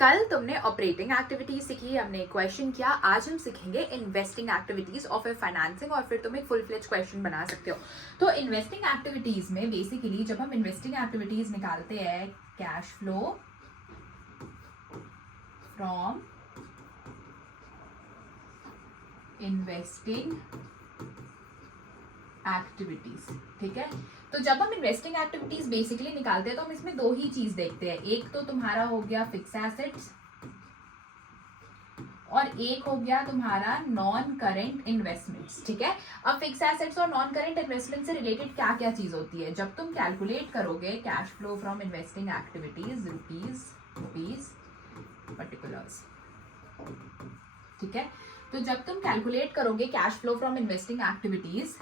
कल तुमने operating activities सीखी, हमने क्वेश्चन किया। आज हम सीखेंगे इन्वेस्टिंग एक्टिविटीज और फिर फाइनेंसिंग, और फिर तुम एक फुल फ्लेज क्वेश्चन बना सकते हो। तो इन्वेस्टिंग एक्टिविटीज में बेसिकली जब हम इन्वेस्टिंग एक्टिविटीज निकालते हैं, cash flow from investing activities, ठीक है। तो जब हम इन्वेस्टिंग एक्टिविटीज बेसिकली निकालते हैं तो हम इसमें दो ही चीज देखते हैं। एक तो तुम्हारा हो गया फिक्स एसेट्स और एक हो गया तुम्हारा नॉन करेंट इन्वेस्टमेंट्स, ठीक है। अब फिक्स एसेट्स और नॉन करेंट इन्वेस्टमेंट से रिलेटेड क्या क्या चीज होती है, जब तुम कैलकुलेट करोगे cash flow from investing activities rupees particulars, ठीक है। तो जब तुम कैलकुलेट करोगे cash flow from investing activities,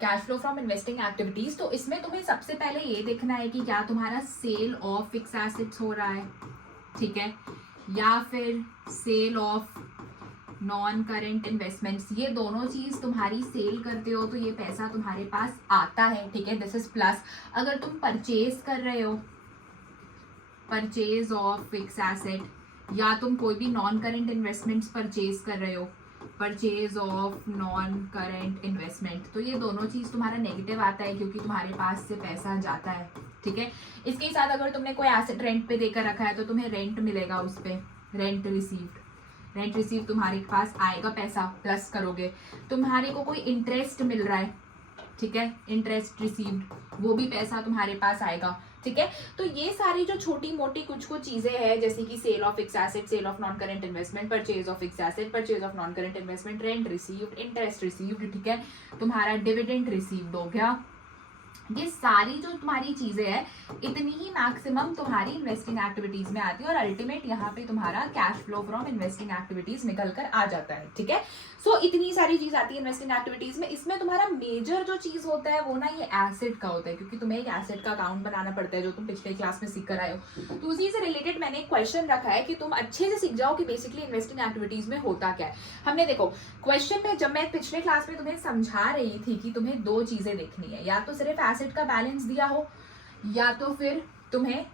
cash flow from investing activities, तो इसमें तुम्हें सबसे पहले ये देखना है कि क्या तुम्हारा सेल ऑफ फिक्स एसेट्स हो रहा है, ठीक है, या फिर sale of non current investments. ये दोनों चीज तुम्हारी सेल करते हो तो ये पैसा तुम्हारे पास आता है, ठीक है, दिस इज प्लस। अगर तुम परचेज कर रहे हो, परचेज ऑफ फिक्स एसेट, या तुम कोई भी नॉन करेंट इन्वेस्टमेंट्स परचेज कर रहे हो, purchase of non current investment, तो ये दोनों चीज तुम्हारा नेगेटिव आता है क्योंकि तुम्हारे पास से पैसा जाता है, ठीक है। इसके साथ अगर तुमने कोई एसेट रेंट पे देकर रखा है तो तुम्हें रेंट मिलेगा उस पे, रेंट रिसीव तुम्हारे पास आएगा, पैसा प्लस करोगे। तुम्हारे को कोई इंटरेस्ट मिल रहा है, ठीक है, इंटरेस्ट रिसीव्ड, वो भी पैसा तुम्हारे पास आएगा, ठीक है। तो ये सारी जो छोटी मोटी कुछ चीजें हैं, जैसे कि sale of fix asset, sale of non current investment, purchase of fix asset, purchase of non current investment, rent received, interest received, ठीक है, तुम्हारा डिविडेंड रिसीव्ड हो गया। ये सारी जो तुम्हारी चीजें हैं, इतनी ही मैक्सिमम तुम्हारी इन्वेस्टिंग एक्टिविटीज में आती है और अल्टीमेट यहाँ पे तुम्हारा cash flow from investing activities निकल कर आ जाता है, ठीक है। सो इतनी सारी चीज आती है इन्वेस्टिंग एक्टिविटीज में। इसमें तुम्हारा मेजर जो चीज होता है वो ना ये एसेट का होता है, क्योंकि तुम्हें एक एसेट का अकाउंट बनाना पड़ता है जो तुम पिछले क्लास में सीख कर आए हो। तो उसी से रिलेटेड मैंने एक क्वेश्चन रखा है कि तुम अच्छे से सीख जाओ कि बेसिकली इन्वेस्टिंग एक्टिविटीज में होता क्या है। हमने देखो क्वेश्चन में, जब मैं पिछले क्लास में तुम्हें समझा रही थी कि तुम्हें दो चीजें देखनी है, या तो सिर्फ एसेट का बैलेंस दिया हो, या तो फिर तुम्हें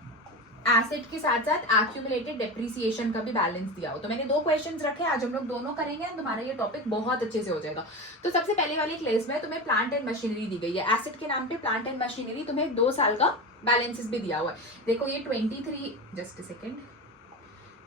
एसेट के साथ साथ एक्यूमुलेटेड डेप्रिसिएशन का भी बैलेंस दिया हो। तो मैंने दो क्वेश्चंस रखे, आज हम लोग दोनों करेंगे, तुम्हारा ये टॉपिक बहुत अच्छे से हो जाएगा। तो सबसे पहले वाली क्लास में तुम्हें प्लांट एंड मशीनरी दी गई है, एसेट के नाम पे प्लांट एंड मशीनरी, तुम्हें 2 साल का बैलेंसेस भी दिया हुआ है। देखो ये 23, जस्ट अ सेकेंड,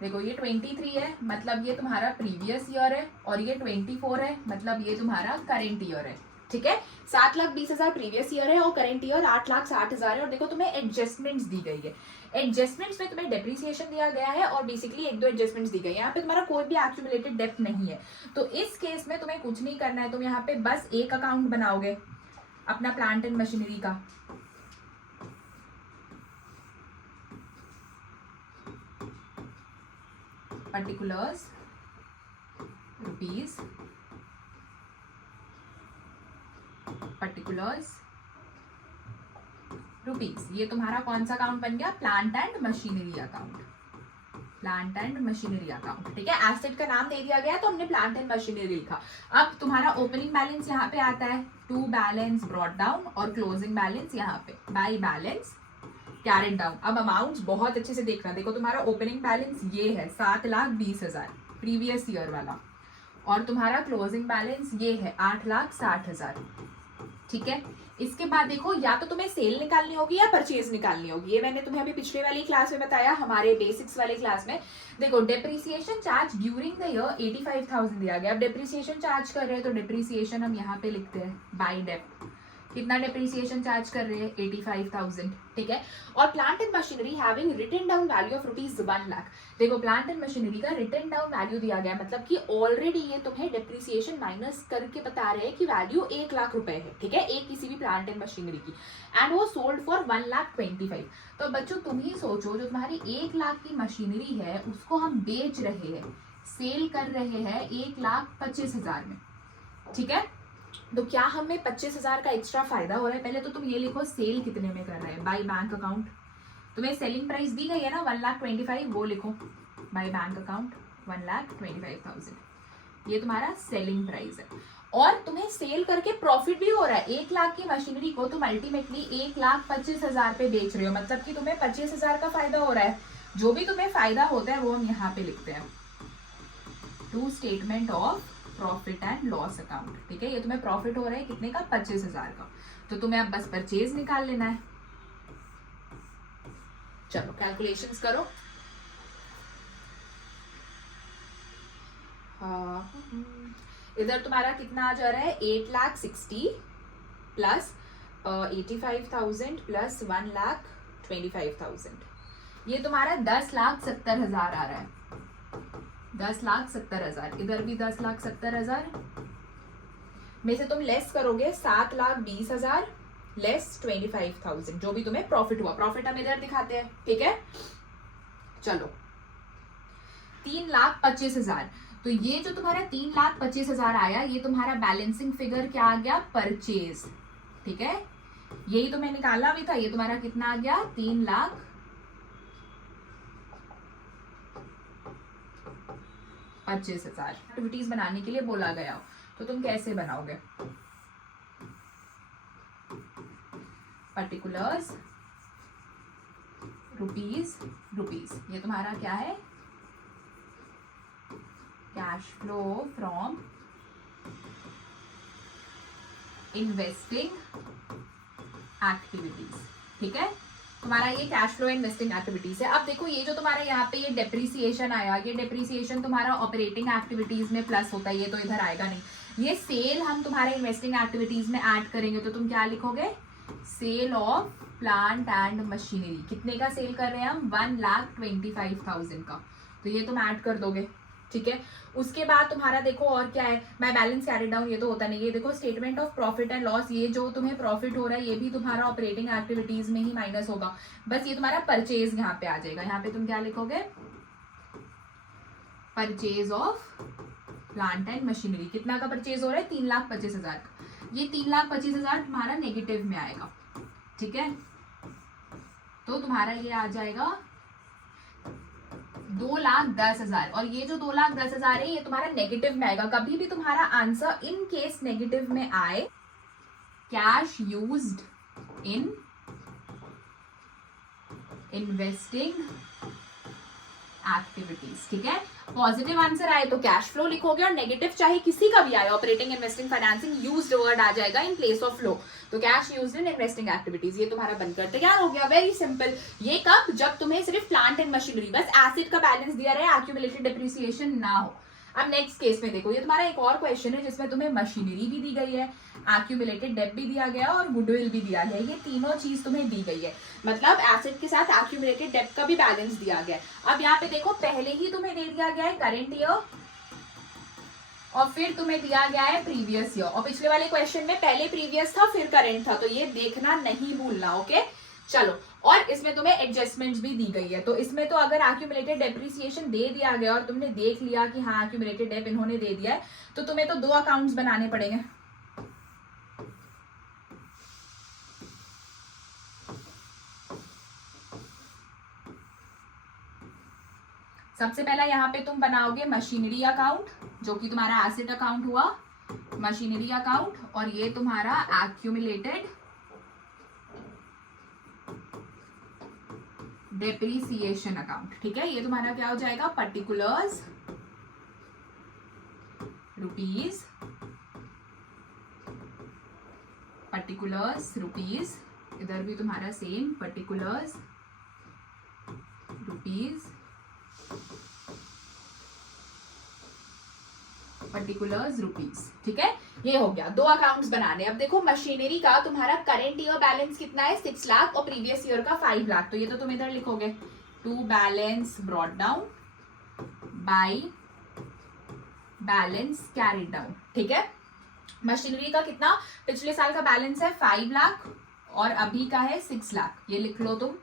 देखो ये 23 है, मतलब ये तुम्हारा प्रीवियस ईयर है, और ये 24 है, मतलब ये तुम्हारा करेंट ईयर है, ठीक है। 7,20,000 प्रीवियस ईयर है और करेंट ईयर 8,60,000 है। और देखो तुम्हें एडजस्टमेंट्स दी गई है, एडजस्टमेंट्स में तुम्हें डेप्रिसिएशन दिया गया है और बेसिकली 1-2 एडजस्टमेंट्स दी गई है। यहाँ पे तुम्हारा कोई भी एक्यूमुलेटेड डेप्ट नहीं है, तो इस केस में तुम्हें कुछ नहीं करना है, तुम यहाँ पे बस एक अकाउंट बनाओगे अपना प्लांट एंड मशीनरी का, पर्टिकुलर्स रुपीज, पर्टिकुलर्स रुपीज, ये तुम्हारा कौन सा अकाउंट बन गया, plant and machinery account, plant and machinery account, ठीक है। एसेट का नाम दे दिया गया तो हमने प्लांट एंड मशीनरी लिखा। अब तुम्हारा ओपनिंग बैलेंस यहाँ पे आता है, टू बैलेंस ब्रॉट डाउन, और क्लोजिंग बैलेंस यहाँ पे बाय बैलेंस कैरिड डाउन। अब अमाउंट्स बहुत अच्छे से देखना, देखो तुम्हारा ओपनिंग बैलेंस ये है 7,20,000 प्रीवियस ईयर वाला, और तुम्हारा क्लोजिंग बैलेंस ये है 8,60,000, ठीक है। इसके बाद देखो या तो तुम्हें सेल निकालनी होगी या परचेज निकालनी होगी, ये मैंने तुम्हें अभी पिछले वाली क्लास में बताया, हमारे बेसिक्स वाले क्लास में। देखो depreciation charge during the year 85,000 दिया गया। अब डेप्रिसिएशन चार्ज कर रहे हैं तो डेप्रिसिएशन हम यहाँ पे लिखते हैं बाय डेप, कितना डेप्रिसिएशन चार्ज कर रहे हैं, 85,000, ठीक है। और plant and machinery having written down value of ₹1 lakh, देखो प्लांट एंड मशीनरी का रिटन डाउन वैल्यू दिया गया, मतलब कि ऑलरेडी ये तुम्हें डेप्रिसिएशन माइनस करके बता रहे हैं कि वैल्यू 1 लाख रुपए है, ठीक है, एक किसी भी प्लांट एंड मशीनरी की, एंड वो सोल्ड फॉर 1,25,000। तो बच्चों तुम ही सोचो, जो तुम्हारी 1 लाख की मशीनरी है उसको हम बेच रहे हैं, सेल कर रहे हैं 1,25,000 में, ठीक है। तो क्या हमें 25,000 का एक्स्ट्रा फायदा हो रहा है? पहले तो तुम ये लिखो सेल कितने में कर रहे हैं, बाय बैंक अकाउंट, तुम्हें सेलिंग प्राइस दी गई है ना 1,25,000, वो लिखो बाय बैंक अकाउंट 1,25,000, ये तुम्हारा सेलिंग प्राइस है। और तुम्हें सेल करके प्रॉफिट भी हो रहा है। 1 लाख की मशीनरी को तुम अल्टीमेटली 1,25,000 पे बेच रहे हो, मतलब कि तुम्हें 25,000 का फायदा हो रहा है। जो भी तुम्हें फायदा होता है वो हम यहाँ पे लिखते हैं to statement of profit and loss account, ठीक है। ये तुम्हें प्रॉफिट हो रहा है कितने का, 25,000 का, तो तुम्हें अब बस परचेज निकाल लेना है। चलो कैलकुलेशंस करो। इधर तुम्हारा कितना आ जा रहा है, 8,60,000 प्लस 85,000 प्लस 1,25,000, ये तुम्हारा 10,70,000 आ रहा है। 10,70,000, इधर भी 10,70,000 में से तुम लेस करोगे 7,20,000 लेस 25,000, जो भी तुम्हें प्रॉफिट हुआ। प्रॉफिट हम इधर दिखाते हैं, ठीक है। चलो 3,25,000, तो ये जो तुम्हारा 3,25,000 आया, ये तुम्हारा बैलेंसिंग फिगर क्या आ गया, परचेज, ठीक है। यही तुम्हें निकालना भी था। ये तुम्हारा कितना आ गया, 3,25,000। एक्टिविटीज बनाने के लिए बोला गया, तो तुम कैसे बनाओगे, पर्टिकुलर्स रुपीज, ये तुम्हारा क्या है, cash flow from investing activities, ठीक है। तुम्हारा ये कैश फ्लो इन्वेस्टिंग एक्टिविटीज है। अब देखो ये जो तुम्हारा यहाँ पे ये डेप्रीसिएशन आया, ये डेप्रीसिएशन तुम्हारा ऑपरेटिंग एक्टिविटीज में प्लस होता है, ये तो इधर आएगा नहीं। ये सेल हम तुम्हारे इन्वेस्टिंग एक्टिविटीज में ऐड करेंगे, तो तुम क्या लिखोगे, sale of plant and machinery. कितने का सेल कर रहे हैं हम, 1,25,000 का, तो ये तुम ऐड कर दोगे, ठीक है। उसके बाद तुम्हारा देखो और क्या है, मैं बैलेंस कैरी डाउन, ये तो होता नहीं है। देखो statement of profit and loss, ये जो तुम्हें प्रॉफिट हो रहा है ये भी तुम्हारा ऑपरेटिंग एक्टिविटीज में ही माइनस होगा, बस ये तुम्हारा परचेज यहाँ पे आ जाएगा। यहाँ पे तुम क्या लिखोगे, purchase of plant and machinery. कितना का परचेज हो रहा है, 3,25,000 का। ये 3,25,000 तुम्हारा नेगेटिव में आएगा, ठीक है। तो तुम्हारा ये आ जाएगा 2,10,000, और ये जो 2,10,000 है ये तुम्हारा नेगेटिव में आएगा। कभी भी तुम्हारा आंसर इन केस नेगेटिव में आए, cash used in investing activities, ठीक है। पॉजिटिव आंसर आए तो कैश फ्लो लिखोगे, और नेगेटिव चाहे किसी का भी आए, operating, investing, financing, used word आ जाएगा इन प्लेस ऑफ फ्लो, तो cash used in investing activities. ये तुम्हारा बनकर तैयार हो गया, वेरी सिंपल। ये कब, जब तुम्हें सिर्फ प्लांट एंड मशीनरी, बस एसेट का बैलेंस दिया रहे, एक्यूमुलेटेड डिप्रिसिएशन ना हो। अब नेक्स्ट केस में देखो, ये तुम्हारा एक और क्वेश्चन है जिसमें तुम्हें मशीनरी भी दी गई है, एक्यूमुलेटेड डेट भी दिया गया और गुडविल भी दिया गया है। ये तीनों चीज तुम्हें दी गई है, मतलब एसेट के साथ एक्यूमुलेटेड डेट का भी बैलेंस दिया गया है। अब यहाँ पे देखो पहले ही तुम्हें दे दिया गया है करंट ईयर, और फिर तुम्हें दिया गया है प्रीवियस ईयर, और पिछले वाले क्वेश्चन में पहले प्रीवियस था फिर करंट था, तो ये देखना नहीं भूलना, ओके। चलो, और इसमें तुम्हें एडजस्टमेंट्स भी दी गई है, तो इसमें तो अगर एक्यूमुलेटेड डेप्रिसिएशन दे दिया गया और तुमने देख लिया कि हाँ एक्यूमुलेटेड डेप इन्होंने दे दिया है, तो तुम्हें तो 2 अकाउंट्स बनाने पड़ेंगे। सबसे पहला यहाँ पे तुम बनाओगे मशीनरी अकाउंट, जो कि तुम्हारा एसेट अकाउंट हुआ, मशीनरी अकाउंट, और ये तुम्हारा एक्यूमुलेटेड डेप्रिसिएशन अकाउंट, ठीक है। ये तुम्हारा क्या हो जाएगा, पर्टिकुलर्स रुपीज, पर्टिकुलर्स रुपीज, इधर भी तुम्हारा same particulars rupees, particulars rupees, ठीक है। ये हो गया 2 अकाउंट्स बनाने। अब देखो मशीनरी का तुम्हारा करंट ईयर बैलेंस कितना है, 6 लाख, और प्रीवियस ईयर का 5 लाख, तो ये तो तुम इधर लिखोगे, to balance brought down by balance carried down, ठीक है। मशीनरी का कितना, पिछले साल का बैलेंस है 5 लाख और अभी का है 6 लाख, ये लिख लो तुम।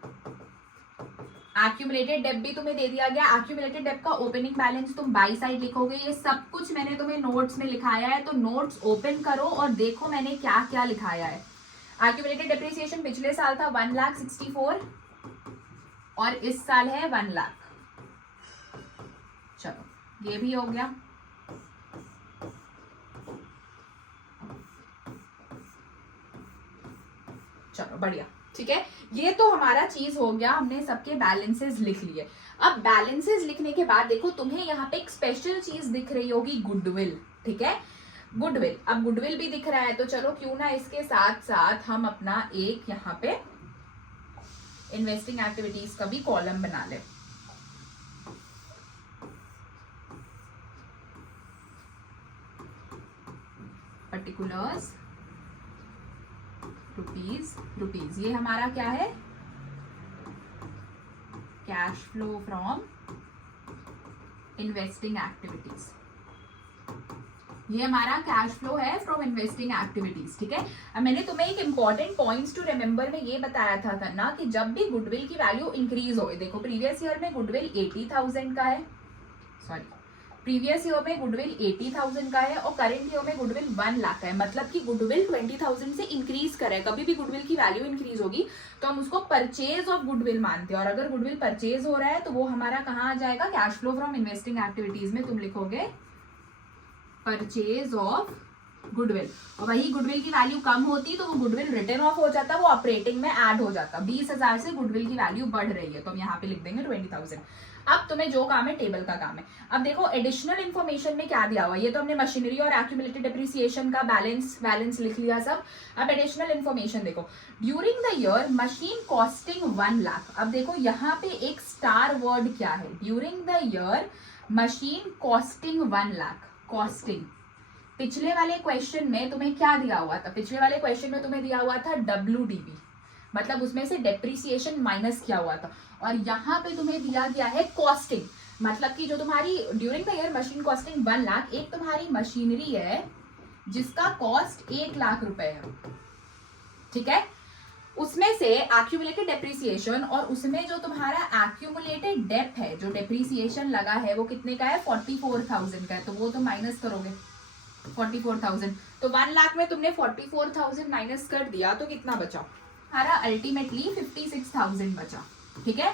एक्यूमुलेटेड डेप भी तुम्हें दे दिया गया, एक्यूमुलेटेड डेप का ओपनिंग बैलेंस तुम बाई साइड लिखोगे। ये सब कुछ मैंने तुम्हें नोट्स में लिखाया है, तो नोट्स ओपन करो और देखो मैंने क्या क्या लिखाया है। एक्यूमुलेटेड डेप्रिसिएशन पिछले साल था 1,64,000, और इस साल है 1 लाख। चलो ये भी हो गया। चलो बढ़िया, ठीक है। ये तो हमारा चीज हो गया, हमने सबके बैलेंसेस लिख लिए। अब बैलेंसेस लिखने के बाद देखो तुम्हें यहाँ पे एक स्पेशल चीज दिख रही होगी, गुडविल, ठीक है। गुडविल, अब गुडविल भी दिख रहा है तो चलो क्यों ना इसके साथ साथ हम अपना एक यहाँ पे इन्वेस्टिंग एक्टिविटीज का भी कॉलम बना ले। पर्टिकुलर्स रुपीज, ये हमारा क्या है, cash flow from investing activities. ये हमारा कैश फ्लो है फ्रॉम इन्वेस्टिंग एक्टिविटीज, ठीक है। अब मैंने तुम्हें एक इंपॉर्टेंट पॉइंट्स टू रिमेंबर में ये बताया था ना कि जब भी गुडविल की वैल्यू इंक्रीज हो, देखो प्रीवियस ईयर में गुडविल 80,000 का है, सॉरी प्रीवियस ईयर में गुडविल 80,000 का है और करंट ईयर में गुडविल 1 लाख का है। मतलब कि गुडविल 20,000 से इंक्रीज करे। कभी भी गुडविल की वैल्यू इंक्रीज होगी तो हम उसको परचेज ऑफ गुडविल मानते हैं, और अगर गुडविल परचेज हो रहा है तो वो हमारा कहाँ आ जाएगा, cash flow from investing activities में तुम लिखोगे परचेज ऑफ गुडविल। और वही गुडविल की वैल्यू कम होती तो वो गुडविल रिटर्न ऑफ हो जाता, वो ऑपरेटिंग में ऐड हो जाता। 20,000 से गुडविल की वैल्यू बढ़ रही है तो हम यहाँ पे लिख देंगे 20,000। अब तुम्हें जो काम है टेबल का काम है। अब देखो एडिशनल इन्फॉर्मेशन में क्या दिया हुआ है, ये तो हमने मशीनरी और एक्यूमुलेटेड डेप्रिसिएशन का बैलेंस लिख लिया सब। अब एडिशनल इन्फॉर्मेशन देखो, during the year machine costing 1 lakh. अब देखो यहाँ पे एक स्टार वर्ड क्या है, during the year machine costing 1 lakh. Costing, पिछले वाले क्वेश्चन में तुम्हें क्या दिया हुआ था, पिछले वाले क्वेश्चन में तुम्हें दिया हुआ था WDV, मतलब उसमें से डेप्रिसिएशन माइनस किया हुआ था, और यहाँ पे तुम्हें दिया गया है कॉस्टिंग, मतलब कि जो तुम्हारी during the year machine costing 1 lakh, एक तुम्हारी मशीनरी है जिसका कॉस्ट 1 लाख रुपए है, ठीक है। उसमें से एक्यूमुलेटेड डेप्रिसिएशन और उसमें जो तुम्हारा एक्यूमुलेटेड डेप्थ है, जो डेप्रिसिएशन लगा है वो कितने का है, 44,000 का है, तो वो तो माइनस करोगे 44,000। तो 1 लाख में तुमने 44,000 माइनस कर दिया तो कितना बचा, हमारा अल्टीमेटली 56,000 बचा, ठीक है।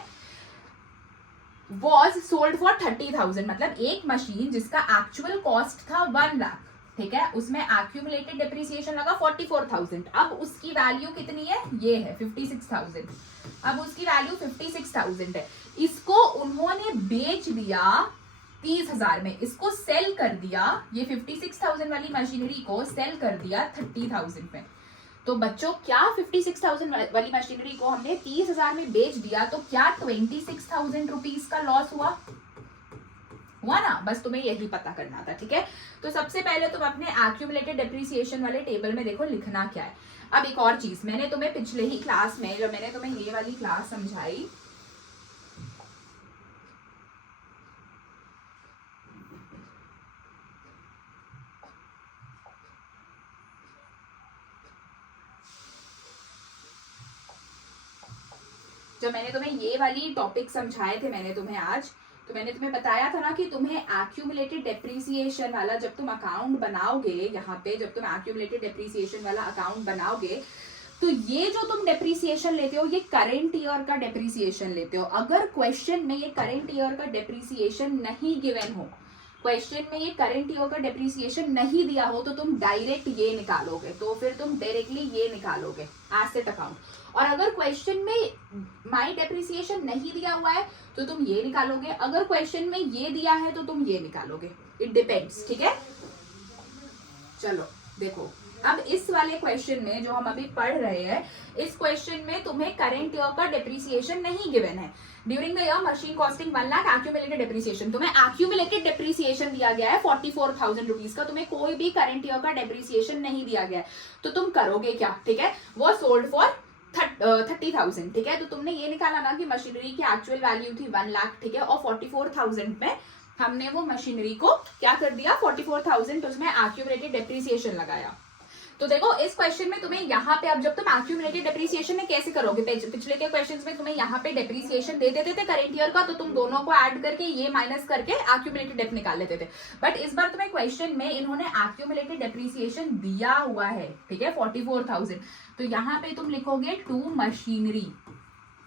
वॉज सोल्ड फॉर 30,000, मतलब एक मशीन जिसका एक्चुअल कॉस्ट था 1 लाख, ठीक है, उसमें एक्यूमुलेटेड डेप्रिसिएशन लगा 44,000। अब उसकी वैल्यू कितनी है, ये है 56,000। अब उसकी वैल्यू 56,000 है, इसको उन्होंने बेच दिया 30,000 में, इसको सेल कर दिया, ये 56,000 वाली मशीनरी को सेल कर दिया 30,000 में। तो बच्चों क्या 56,000 वाली मशीनरी को हमने 30,000 में बेच दिया तो क्या 26,000 रुपीज का लॉस हुआ ना। बस तुम्हें यही पता करना था, ठीक है। तो सबसे पहले तुम अपने एक्यूमुलेटेड डेप्रिसिएशन वाले टेबल में देखो लिखना क्या है। अब एक और चीज, मैंने तुम्हें पिछले ही क्लास में, जब मैंने तुम्हें ये वाली क्लास समझाई, जब मैंने तुम्हें ये वाली टॉपिक समझाए थे मैंने तुम्हें आज, तो मैंने तुम्हें बताया था ना कि तुम्हें एक्यूमुलेटेड डेप्रिसिएशन वाला जब तुम अकाउंट बनाओगे, यहाँ पे जब तुम एक्यूमुलेटेड डेप्रिसिएशन वाला अकाउंट बनाओगे तो ये जो तुम डेप्रिसिएशन लेते हो ये करंट ईयर का डेप्रिसिएशन लेते हो। अगर क्वेश्चन में ये करंट ईयर का डेप्रिसिएशन नहीं गिवन हो, क्वेश्चन में ये करंट ईयर का डेप्रिसिएशन नहीं दिया हो, तो तुम डायरेक्ट ये निकालोगे, तो फिर तुम डायरेक्टली ये निकालोगे एसेट अकाउंट। और अगर क्वेश्चन में माई डेप्रिसिएशन नहीं दिया हुआ है तो तुम ये निकालोगे, अगर क्वेश्चन में ये दिया है तो तुम ये निकालोगे, इट डिपेंड्स, ठीक है। चलो देखो, अब इस वाले क्वेश्चन में जो हम अभी पढ़ रहे हैं, इस क्वेश्चन में तुम्हें करंट ईयर का डेप्रिसिएशन नहीं गिवन है। During the year machine costing 1 lakh accumulated depreciation, तुम्हें एक्यूमुलेटेड डेप्रिसिएशन दिया गया है 44,000 रुपीज का, तुम्हें कोई भी करंट ईयर का डेप्रिसिएशन नहीं दिया गया है, तो तुम करोगे क्या, ठीक है। वो सोल्ड फॉर 30,000, ठीक है। तो तुमने ये निकाला ना कि मशीनरी की एक्चुअल वैल्यू थी 1 लाख, ठीक है, और 44,000 में हमने वो मशीनरी को क्या कर दिया, 44,000 तो उसमें एक्यूमुलेटेड डेप्रिसिएशन लगाया। तो देखो इस क्वेश्चन में तुम्हें यहाँ पे, अब जब तुम एक्यूमुलेटेड डेप्रिसिएशन में कैसे करोगे, पिछले के क्वेश्चंस में तुम्हें यहाँ पे डेप्रिसिएशन दे देते थे करंट ईयर का, तो तुम दोनों को ऐड करके ये माइनस करके एक्यूमुलेटेड डेप निकाल लेते थे। बट इस बार तुम्हें क्वेश्चन में इन्होंने एक्यूमुलेटेड डेप्रिसिएशन दिया हुआ है, ठीक है, 44,000, तो यहाँ पे तुम लिखोगे टू मशीनरी,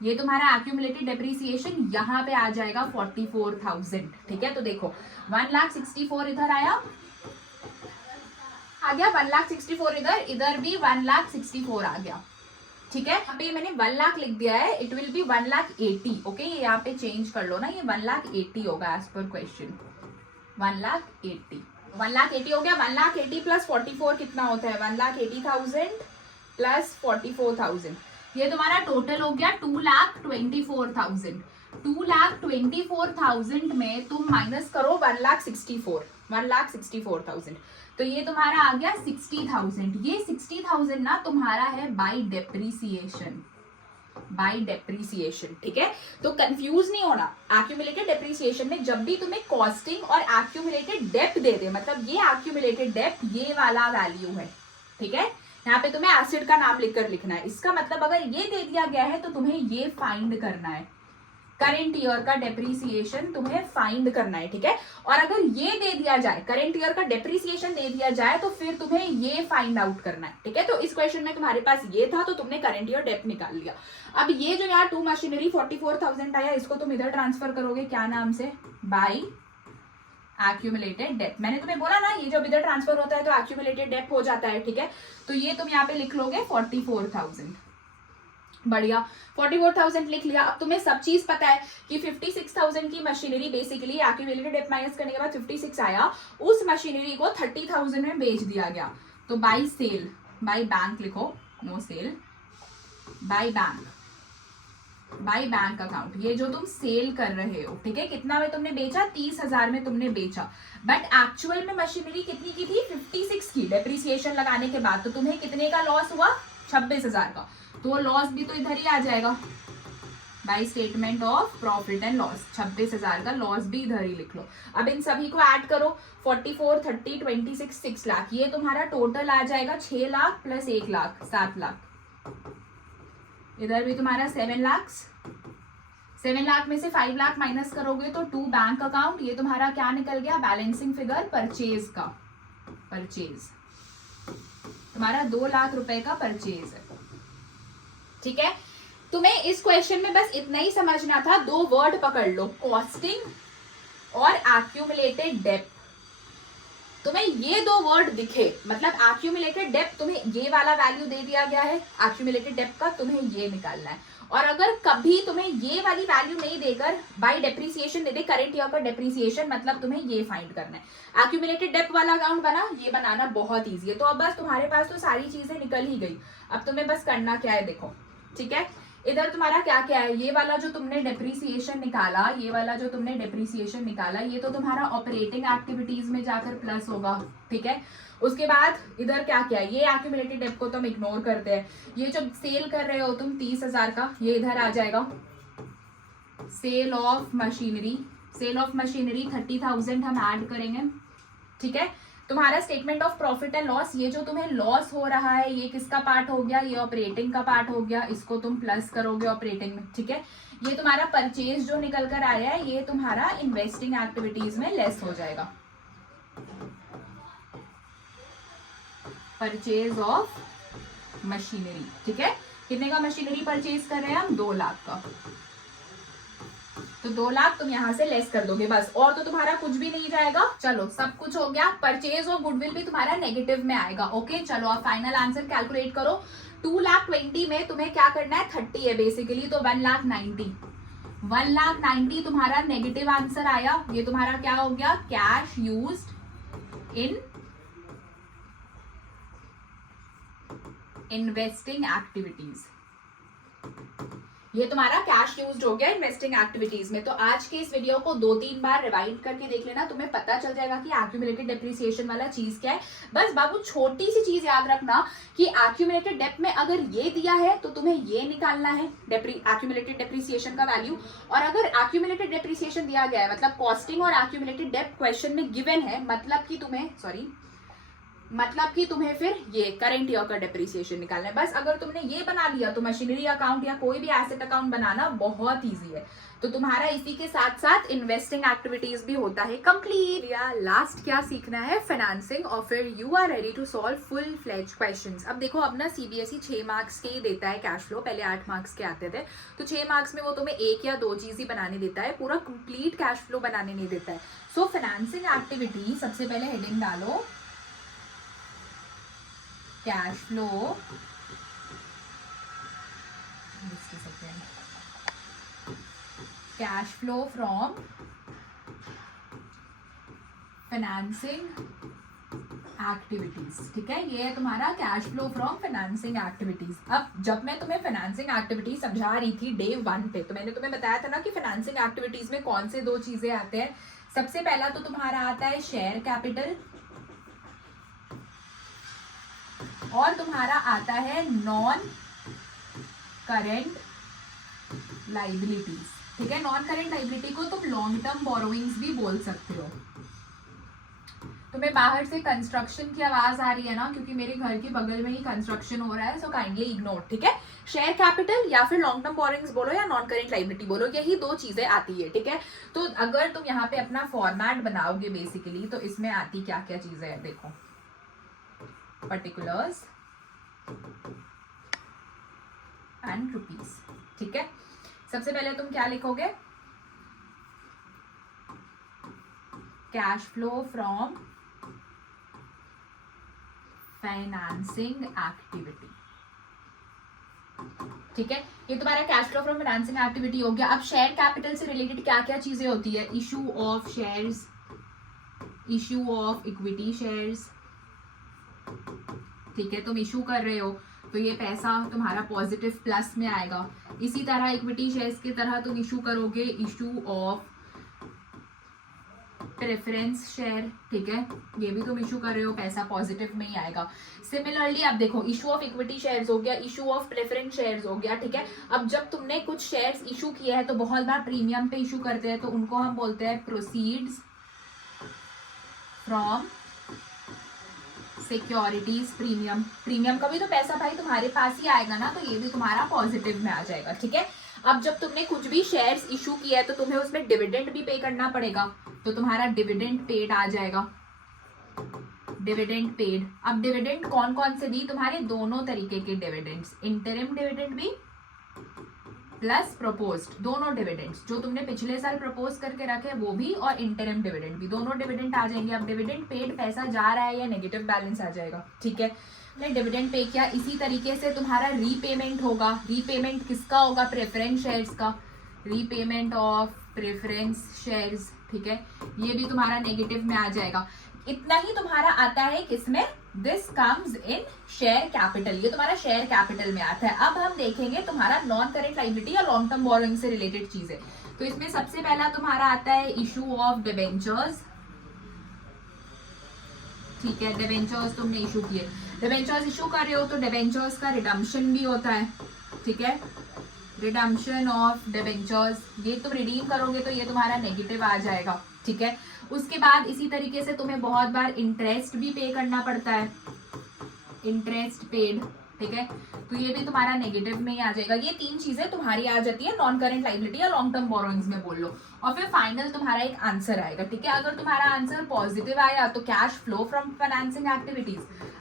ये तुम्हारा एक्यूमुलेटेड डेप्रिसिएशन यहाँ पे आ जाएगा 44,000, ठीक है। तो देखो 1,64,000 इधर आया, आ गया 1,64,000 इधर, इधर भी 1,64,000 आ गया, ठीक है। यहाँ पे मैंने 1 लाख लिख दिया है, इट विल बी 1,80,000, ओके। ये यहाँ पे चेंज कर लो ना, ये 1,80,000 होगा एज पर क्वेश्चन, 1,80,000 हो गया। 1,80,000 प्लस 44 कितना होता है, 1,80,000 प्लस 44,000, ये तुम्हारा टोटल हो गया 2,24,000। 2,24,000 में तुम माइनस करो 1,64,000, तो ये तुम्हारा आ गया 60,000। ये 60,000 ना तुम्हारा है बाय डेप्रीसिएशन, ठीक है। तो कंफ्यूज नहीं होना, एक्यूमुलेटेड डेप्रीसिएशन में जब भी तुम्हें कॉस्टिंग और एक्यूमुलेटेड डेप्ट दे दे, मतलब ये एक्यूमुलेटेड डेप्ट ये वाला वैल्यू है, ठीक है। यहाँ पे तुम्हें एसिड का नाम लिखकर लिखना है, इसका मतलब अगर ये दे दिया गया है तो तुम्हें ये फाइंड करना है, करेंट ईयर का डेप्रीसिएशन तुम्हें फाइंड करना है, ठीक है। और अगर ये दे दिया जाए, करेंट ईयर का डेप्रीसिएशन दे दिया जाए, तो फिर तुम्हें ये फाइंड आउट करना है, ठीक है। तो इस क्वेश्चन में तुम्हारे पास ये था, तो तुमने करेंट ईयर डेप्ट निकाल लिया। अब ये जो यहाँ 2 मशीनरी 44,000 आया, इसको तुम इधर ट्रांसफर करोगे, क्या नाम से, बाई एक्यूमुलेटेड डेप्ट। मैंने तुम्हें बोला ना, ये जब इधर ट्रांसफर होता है तो एक्यूमुलेटेड डेप्ट हो जाता है, ठीक है। तो ये तुम यहाँ पे लिख लोगे 44,000, बढ़िया, 44,000 लिख लिया। अब तुम्हें सब चीज पता है कि 56,000 की मशीनरी बेसिकली एक्यूमुलेटेड डेप्ट माइनस करने के बाद 56 आया, उस मशीनरी को 30,000 में बेच दिया गया। तो बाय सेल, बाय बैंक लिखो, no sale, by bank, by bank account, ये जो तुम सेल कर रहे हो, ठीक है। कितना में तुमने बेचा, 30,000 में तुमने बेचा, बट एक्चुअल में मशीनरी कितनी की थी, 56 की, डेप्रिसिएशन लगाने के बाद। तो तुम्हें कितने का लॉस हुआ, 26,000 का, तो लॉस भी तो इधर ही आ जाएगा, by statement of profit and loss, 26,000 का लॉस भी इधर ही लिख लो। अब इन सभी को ऐड करो, 44, 30, 26, 6 लाख, ये तुम्हारा टोटल आ जाएगा 6 लाख प्लस 1 लाख, 7 लाख। इधर भी तुम्हारा 7 लाख, 7 लाख में से 5 लाख माइनस करोगे तो 2 बैंक अकाउंट, ये तुम्हारा क्या निकल गया, बैलेंसिंग फिगर परचेज का, परचेज तुम्हारा 2 लाख रुपए का परचेज है, ठीक है। तुम्हें इस क्वेश्चन में बस इतना ही समझना था, 2 वर्ड पकड़ लो, कॉस्टिंग और एक्यूमुलेटेड डेप्ट। तुम्हें ये 2 वर्ड दिखे, मतलब एक्यूमुलेटेड डेप्ट तुम्हें ये वाला वैल्यू दे दिया गया है, एक्यूमुलेटेड डेप्ट का तुम्हें ये निकालना है। और अगर कभी तुम्हें ये वाली वैल्यू नहीं देकर बाय डेप्रिसिएशन दे दे, करेंट ईयर का डेप्रिसिएशन, मतलब तुम्हें ये फाइंड करना है। एक्यूमुलेटेड डेप्ट वाला अकाउंट बना, ये बनाना बहुत ईजी है। तो अब बस तुम्हारे पास तो सारी चीजें निकल ही गई, अब तुम्हें बस करना क्या है, देखो, ठीक है। इधर तुम्हारा क्या क्या है, ये वाला जो तुमने डेप्रिसिएशन निकाला, ये वाला जो तुमने डेप्रिसिएशन निकाला, ये तो तुम्हारा ऑपरेटिंग एक्टिविटीज में जाकर प्लस होगा, ठीक है। उसके बाद इधर क्या क्या है, ये एक्यूमुलेटेड डेप्ट को तुम इग्नोर करते हैं, ये जो सेल कर रहे हो तुम 30,000 का, ये इधर आ जाएगा, sale of machinery, sale of machinery 30,000 हम ऐड करेंगे, ठीक है। तुम्हारा statement of profit and loss, ये जो तुम्हें लॉस हो रहा है, ये किसका पार्ट हो गया, ये ऑपरेटिंग का पार्ट हो गया, इसको तुम प्लस करोगे ऑपरेटिंग में, ठीक है। ये तुम्हारा परचेज जो निकल कर आया है, ये तुम्हारा इन्वेस्टिंग एक्टिविटीज में लेस हो जाएगा, परचेज ऑफ मशीनरी, ठीक है। कितने का मशीनरी परचेज कर रहे हैं हम, 2 लाख का, तो 2 लाख तुम यहाँ से लेस कर दोगे बस, और तो तुम्हारा कुछ भी नहीं जाएगा। चलो सब कुछ हो गया, परचेज और गुडविल भी तुम्हारा नेगेटिव में आएगा, ओके। चलो अब फाइनल आंसर कैलकुलेट करो, 2,20,000 में तुम्हें क्या करना है, 30 है बेसिकली, तो 1,90,000, 1,90,000 तुम्हारा नेगेटिव आंसर आया। ये तुम्हारा क्या हो गया, cash used in investing activities, ये तुम्हारा कैश यूज्ड हो गया इन्वेस्टिंग एक्टिविटीज में। तो आज के इस वीडियो को 2-3 बार रिवाइंड करके देख लेना, तुम्हें पता चल जाएगा कि एक्यूमुलेटेड डेप्रिसिएशन वाला चीज क्या है। बस बाबू छोटी सी चीज याद रखना कि एक्यूमुलेटेड डेप्ट में अगर ये दिया है तो तुम्हें ये निकालना है, एक्यूमुलेटेड डेप्रिसिएशन का वैल्यू। और अगर एक्यूमुलेटेड डेप्रिसिएशन दिया गया है, मतलब कॉस्टिंग और एक्यूमुलेटेड डेप्ट क्वेश्चन में गिवन है, मतलब कि तुम्हें फिर ये करेंट ईयर का डेप्रिसिएशन निकालना है। बस अगर तुमने ये बना लिया तो मशीनरी अकाउंट या कोई भी एसेट अकाउंट बनाना बहुत इजी है। तो तुम्हारा इसी के साथ साथ इन्वेस्टिंग एक्टिविटीज भी होता है कंप्लीट। या लास्ट क्या सीखना है, फाइनेंसिंग, और फिर you are ready to solve full fledge questions. अब देखो अब ना सीबीएसई 6 मार्क्स के ही देता है कैश फ्लो, पहले 8 मार्क्स के आते थे, तो 6 मार्क्स में वो तुम्हें 1 या 2 चीज ही बनाने देता है, पूरा कंप्लीट कैश फ्लो बनाने नहीं देता है। सो फाइनेंसिंग एक्टिविटी, सबसे पहले हेडिंग डालो cash flow, cash flow from financing activities. ठीक है, ये है तुम्हारा cash flow from financing activities. अब जब मैं तुम्हें फाइनेंसिंग एक्टिविटीज समझा रही थी डे 1 पे, तो मैंने तुम्हें बताया था ना कि फाइनेंसिंग एक्टिविटीज में कौन से 2 चीजें आते हैं। सबसे पहला तो तुम्हारा आता है शेयर कैपिटल, और तुम्हारा आता है नॉन करेंट लाइबिलिटीज। ठीक है, नॉन करेंट लाइबिलिटी को तुम लॉन्ग टर्म बोरोइंग्स भी बोल सकते हो। तुम्हें बाहर से कंस्ट्रक्शन की आवाज आ रही है ना, क्योंकि मेरे घर के बगल में ही कंस्ट्रक्शन हो रहा है, सो काइंडली इग्नोर। ठीक है, शेयर कैपिटल या फिर लॉन्ग टर्म बोरोइंग्स बोलो या नॉन करेंट लाइबिलिटी बोलो, यही 2 चीजें आती है। ठीक है, तो अगर तुम यहाँ पे अपना फॉर्मेट बनाओगे बेसिकली, तो इसमें आती क्या क्या चीजें हैं, देखो, पर्टिकुलर्स एंड रुपीज। ठीक है, सबसे पहले तुम क्या लिखोगे, cash flow from financing activity. ठीक है, ये तुम्हारा cash flow from financing activity हो गया। अब शेयर कैपिटल से रिलेटेड क्या क्या चीजें होती है, issue of shares, issue of equity shares. ठीक है, तुम इशू कर रहे हो तो ये पैसा तुम्हारा पॉजिटिव प्लस में आएगा। इसी तरह इक्विटी शेयर्स की तरह तुम इशू करोगे इशू ऑफ प्रेफरेंस शेयर। ठीक है, ये भी तुम इशू कर रहे हो, पैसा पॉजिटिव में ही आएगा। सिमिलरली अब देखो, इशू ऑफ इक्विटी शेयर्स हो गया, इशू ऑफ प्रेफरेंस शेयर्स हो गया। ठीक है, अब जब तुमने कुछ शेयर्स इशू किया है तो बहुत बार प्रीमियम पे इशू करते हैं, तो उनको हम बोलते हैं proceeds from securities premium. Premium का भी तो पैसा भाई तुम्हारे पास ही आएगा ना, तो ये भी तुम्हारा पॉजिटिव में आ जाएगा। ठीक है, अब जब तुमने कुछ भी शेयर्स इशू किया है तो तुम्हें उसमें डिविडेंड भी पे करना पड़ेगा, तो तुम्हारा डिविडेंड पेड आ जाएगा, डिविडेंड पेड। अब डिविडेंड कौन कौन से दी, तुम्हारे दोनों तरीके के डिविडेंड्स, इंटरिम डिविडेंड भी प्लस प्रपोज्ड, दोनों डिविडेंड्स जो तुमने पिछले साल प्रपोज करके रखे वो भी, और इंटरिम डिविडेंड भी, दोनों डिविडेंड आ जाएंगे। अब डिविडेंड पेड पैसा जा रहा है या नेगेटिव बैलेंस आ जाएगा। ठीक है, ने डिविडेंड पे किया, इसी तरीके से तुम्हारा रीपेमेंट होगा। रीपेमेंट किसका होगा, प्रेफरेंस शेयर्स का, रीपेमेंट ऑफ प्रेफरेंस शेयर्स। ठीक है, ये भी तुम्हारा नेगेटिव में आ जाएगा। इतना ही तुम्हारा आता है किसमें, this comes in share capital, ये तुम्हारा शेयर कैपिटल में आता है। अब हम देखेंगे तुम्हारा नॉन करेंट लायबिलिटी या लॉन्ग टर्म बोरोइंग से रिलेटेड चीजें। तो इसमें सबसे पहला तुम्हारा आता है इशू ऑफ डिबेंचर्स। ठीक है, डिबेंचर्स तुमने इशू किए, डिबेंचर्स इशू कर रहे हो तो डिबेंचर्स का रिडम्पशन भी होता है। ठीक है, रिडम्पशन ऑफ डिबेंचर्स, ये तुम रिडीम करोगे तो ये तुम्हारा नेगेटिव आ जाएगा। ठीक है, उसके बाद इसी तरीके से तुम्हें बहुत बार इंटरेस्ट भी पे करना पड़ता है, इंटरेस्ट पेड। ठीक है, तो ये भी तुम्हारा नेगेटिव में ही आ जाएगा। ये 3 चीजें तुम्हारी आ जाती है नॉन करेंट लायबिलिटी या लॉन्ग टर्म बोरोइंग्स में बोल लो, और फिर फाइनल तुम्हारा एक आंसर आएगा। ठीक है, अगर तुम्हारा आंसर पॉजिटिव आया तो cash flow from financing activities,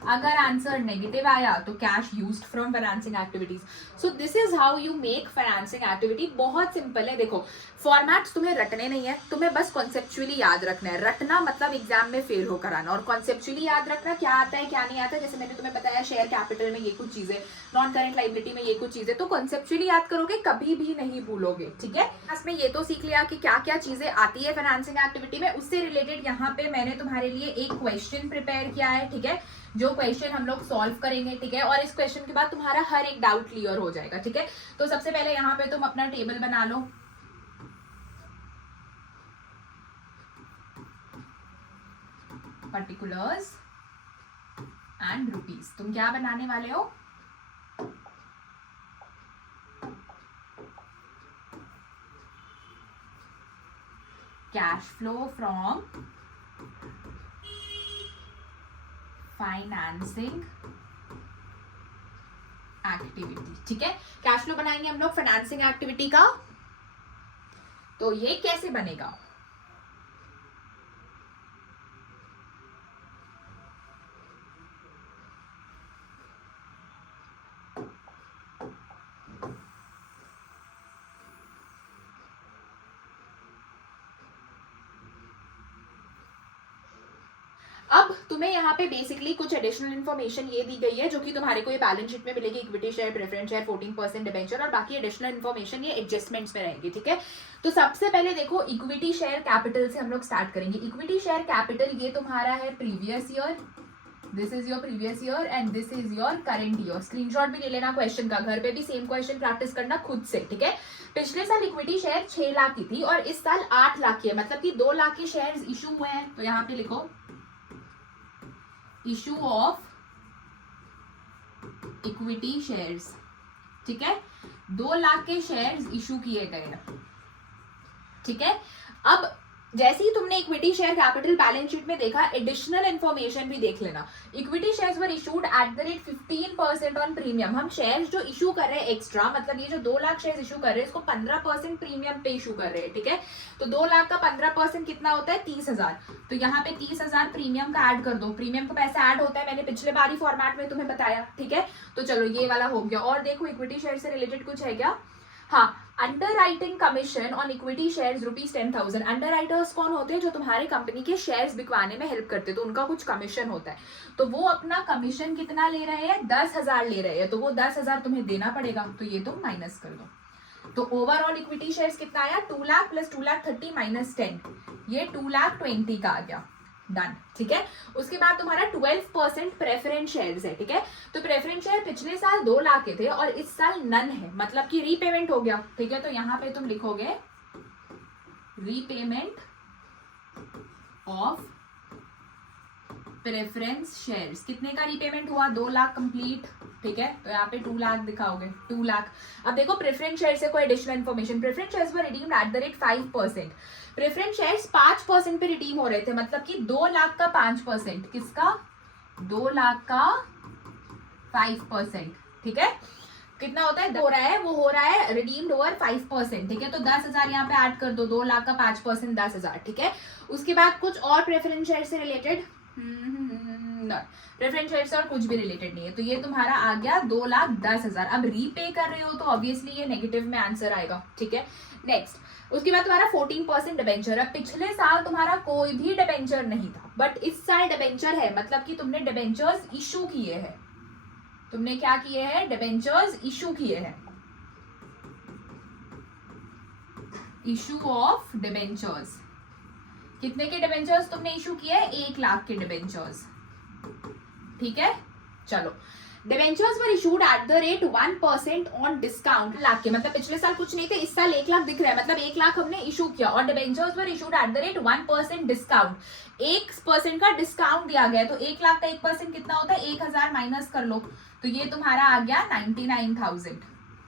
अगर आंसर नेगेटिव आया तो cash used from financing activities. So this is how you make financing activity. बहुत सिंपल है, देखो फॉर्मेट्स तुम्हें रटने नहीं है, तुम्हें बस कॉन्सेप्चुअली याद रखना है। रटना मतलब एग्जाम में फेल होकर आना, और कॉन्सेप्चुअली याद रखना क्या आता है क्या नहीं आता है। जैसे मैंने तुम्हें बताया शेयर कैपिटल में ये कुछ चीजें, नॉन करेंट लायबिलिटी में ये कुछ चीजें, तो कॉन्सेप्चुअली याद करोगे कभी भी नहीं भूलोगे। ठीक है, इसमें ये तो सीख लिया कि क्या क्या चीजें आती है फाइनेंसिंग एक्टिविटी में। उससे रिलेटेड यहाँ पे मैंने तुम्हारे लिए एक क्वेश्चन प्रिपेयर किया है। ठीक है, जो क्वेश्चन हम लोग सॉल्व करेंगे। ठीक है, और इस क्वेश्चन के बाद तुम्हारा हर एक डाउट क्लियर हो जाएगा। ठीक है, तो सबसे पहले यहाँ पे तुम अपना टेबल बना लो, पर्टिकुलर्स एंड रुपीज। तुम क्या बनाने वाले हो, cash flow from financing activity. ठीक है, कैश फ्लो बनाएंगे हम लोग फाइनेंसिंग एक्टिविटी का, तो ये कैसे बनेगा? अब तुम्हें यहाँ पे बेसिकली कुछ एडिशनल इन्फॉर्मेशन ये दी गई है जो कि तुम्हारे को ये बैलेंस शीट में मिलेगी, equity share, preference share, 14% debenture और बाकी एडिशनल इन्फॉर्मेशन ये एडजस्टमेंट्स में रहेगी, ठीक है। तो सबसे पहले देखो इक्विटी शेयर कैपिटल से हम लोग स्टार्ट करेंगे। इक्विटी शेयर कैपिटल ये तुम्हारा है previous year, this is your previous year and this is your current year. Screenshot भी ले लेना क्वेश्चन का, घर पे भी सेम क्वेश्चन प्रैक्टिस करना खुद से, ठीक है। पिछले साल इक्विटी शेयर 6 लाख की थी और इस साल 8 लाख की है, मतलब कि 2 लाख के शेयर्स इशू हुए हैं। तो यहाँ पे लिखो इशू ऑफ इक्विटी शेयर्स, ठीक है। 2 लाख के शेयर्स इशू किए गए हैं, ठीक है। अब जैसे ही तुमने equity share capital balance sheet में देखा, एडिशनल इन्फॉर्मेशन भी देख लेना। Equity shares were issued at the rate 15% on premium. हम शेयर्स जो इशू कर रहे हैं एक्स्ट्रा, मतलब ये जो 2 लाख शेयर्स इशू कर रहे हैं इसको 15% प्रीमियम पे इशू कर रहे हैं, ठीक है। तो 2 लाख का 15% कितना होता है? 30,000। तो यहाँ पे 30,000 प्रीमियम का ऐड कर दो। प्रीमियम का पैसा ऐड होता है, मैंने पिछले बार ही फॉर्मेट में तुम्हें बताया, ठीक है। तो चलो ये वाला हो गया। और देखो इक्विटी शेयर से रिलेटेड कुछ है क्या? हाँ, under writing commission on equity shares ₹10,000। Under writers कौन होते हैं? जो तुम्हारे कंपनी के शेयर्स बिकवाने में हेल्प करते हैं, तो उनका कुछ कमीशन होता है। तो वो अपना कमीशन कितना ले रहे हैं? 10,000 ले रहे हैं, तो वो 10,000 तुम्हें देना पड़ेगा, तो ये तुम माइनस कर दो। तो ओवरऑल इक्विटी शेयर्स कितना आया? 2 लाख प्लस 2,30,000 माइनस 10, ये 2,20,000 का आ गया। डन, ठीक है। उसके बाद तुम्हारा 12% प्रेफरेंस शेयर्स है, ठीक है। तो प्रेफरेंस शेयर पिछले साल 2 लाख के थे और इस साल नन है, मतलब कि रीपेमेंट हो गया, ठीक है। तो यहाँ पे तुम लिखोगे रीपेमेंट ऑफ प्रेफरेंस शेयर्स। कितने का रीपेमेंट हुआ? 2 लाख कंप्लीट, ठीक है। तो यहाँ पे 2 लाख दिखाओगे, 2 लाख। अब देखो प्रेफरेंस शेयर से कोई additional information, preference shares were redeemed at the rate 5%। Preference shares 5% पे रिडीम हो रहे थे, मतलब कि 2 लाख का 5%, किसका? 2 लाख का 5%, ठीक है। कितना होता है? हो रहा है, वो हो रहा है रिडीम्ड ओवर 5%, ठीक है। तो 10,000 यहाँ पे ऐड कर दो, 2 लाख का 5% 10,000, ठीक है। उसके बाद कुछ और प्रेफरेंस शेयर से रिलेटेड प्रेफरेंस शेयर से और कुछ भी रिलेटेड नहीं है। तो ये तुम्हारा आ गया 2,10,000। अब रीपे कर रहे हो तो ऑब्वियसली ये नेगेटिव में आंसर आएगा, ठीक है। नेक्स्ट, उसके बाद तुम्हारा 14% डिबेंचर। अब पिछले साल तुम्हारा कोई भी डिबेंचर नहीं था, बट इस साल डिबेंचर है, मतलब कि तुमने डिबेंचर्स इशू किए हैं। तुमने क्या किए हैं? डिबेंचर्स इशू किए हैं। Issue of debentures. कितने के डिबेंचर्स तुमने इशू किए हैं? 1 लाख के डिबेंचर्स, ठीक है। चलो, debentures were issued at the rate 1% on discount. Lakh के मतलब पिछले साल कुछ नहीं थे, इस साल 1 लाख दिख रहा है, मतलब 1 लाख हमने इशू किया। और debentures were issued at the rate 1% discount, 1% का डिस्काउंट दिया गया है। तो 1 लाख का 1% कितना होता है? 1,000 माइनस कर लो, तो ये तुम्हारा आ गया 99,000,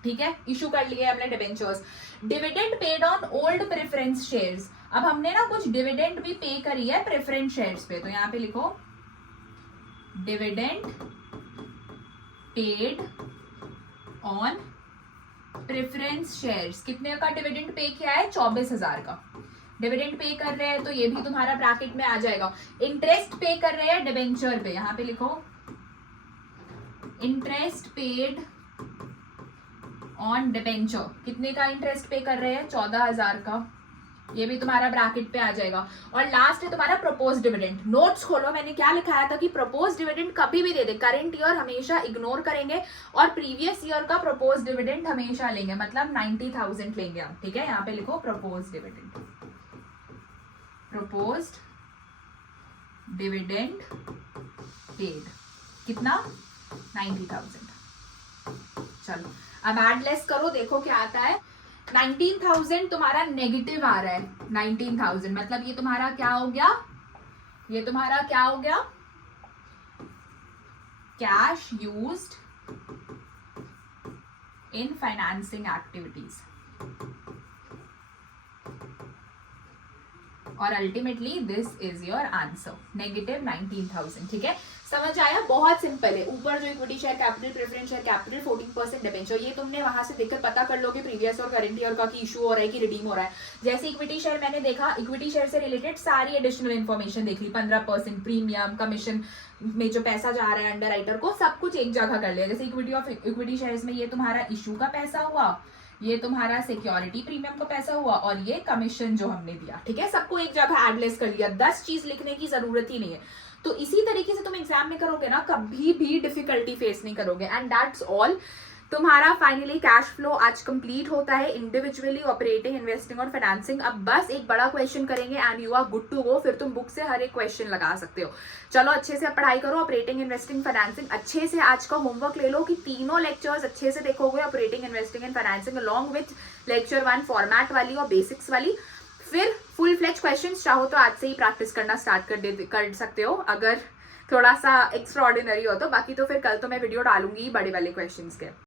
ठीक है। इशू कर लिए हमने debentures. Dividend paid on old preference shares. अब हमने ना कुछ डिविडेंड भी पे करी है प्रेफरेंस शेयर्स पे, तो यहाँ पे लिखो dividend paid on preference shares. कितने का डिविडेंड पे किया है? 24,000 का डिविडेंड पे कर रहे हैं, तो ये भी तुम्हारा ब्रैकेट में आ जाएगा। इंटरेस्ट पे कर रहे हैं डिबेंचर पे, यहाँ पे लिखो इंटरेस्ट पेड ऑन डिबेंचर। कितने का इंटरेस्ट पे कर रहे हैं? 14,000 का, ये भी तुम्हारा ब्रैकेट पे आ जाएगा। और लास्ट है तुम्हारा प्रपोज डिविडेंड। नोट्स खोलो, मैंने क्या लिखाया था कि प्रपोज डिविडेंड कभी भी दे दे, करंट ईयर हमेशा इग्नोर करेंगे और प्रीवियस ईयर का प्रपोज डिविडेंड हमेशा लेंगे, मतलब 90,000 लेंगे हम, ठीक है। यहाँ पे लिखो propose dividend, proposed dividend paid कितना? 90,000। चलो अब एड लेस करो, देखो क्या आता है। 19,000 तुम्हारा नेगेटिव आ रहा है। 19,000 मतलब ये तुम्हारा क्या हो गया? ये तुम्हारा क्या हो गया? Cash used in financing activities. और ultimately this is your answer, negative 19,000। ठीक है, समझ आया? बहुत सिंपल है। ऊपर जो equity share capital, preference share capital, 14% debenture, ये तुमने वहां से देखकर पता कर लो कि प्रीवियस और करंट ईयर का की इशू हो रहा है कि रिडीम हो रहा है। जैसे इक्विटी शेयर मैंने देखा, इक्विटी शेयर से रिलेटेड सारी एडिशनल इन्फॉर्मेशन देख ली, 15% प्रीमियम, कमीशन में जो पैसा जा रहा है अंडर राइटर को, सब कुछ एक जगह कर लिया। जैसे इक्विटी शेयर्स में ये तुम्हारा इशू का पैसा हुआ, ये तुम्हारा सिक्योरिटी प्रीमियम का पैसा हुआ, और ये कमीशन जो हमने दिया। ठीक है, सबको एक जगह एडलेस कर लिया, 10 चीज लिखने की जरूरत ही नहीं है। तो इसी तरीके से तुम एग्जाम में करोगे ना, कभी भी डिफिकल्टी फेस नहीं करोगे। And that's all. तुम्हारा फाइनली कैश फ्लो आज कंप्लीट होता है, इंडिविजुअली, ऑपरेटिंग, इन्वेस्टिंग और फाइनेंसिंग। अब बस एक बड़ा क्वेश्चन करेंगे and you are good to go. फिर तुम बुक से हर एक क्वेश्चन लगा सकते हो। चलो अच्छे से पढ़ाई करो, ऑपरेटिंग, इन्वेस्टिंग, फाइनेंसिंग अच्छे से आज का होमवर्क ले लो कि तीनों लेक्चर्स अच्छे से देखोगे, operating, investing and financing along with lecture 1 format वाली और बेसिक्स वाली। फिर फुल फ्लेज क्वेश्चंस चाहो तो आज से ही प्रैक्टिस करना स्टार्ट कर सकते हो, अगर थोड़ा सा एक्स्ट्रा ऑर्डिनरी हो तो। बाकी तो फिर कल तो मैं वीडियो डालूंगी बड़े वाले क्वेश्चंस के।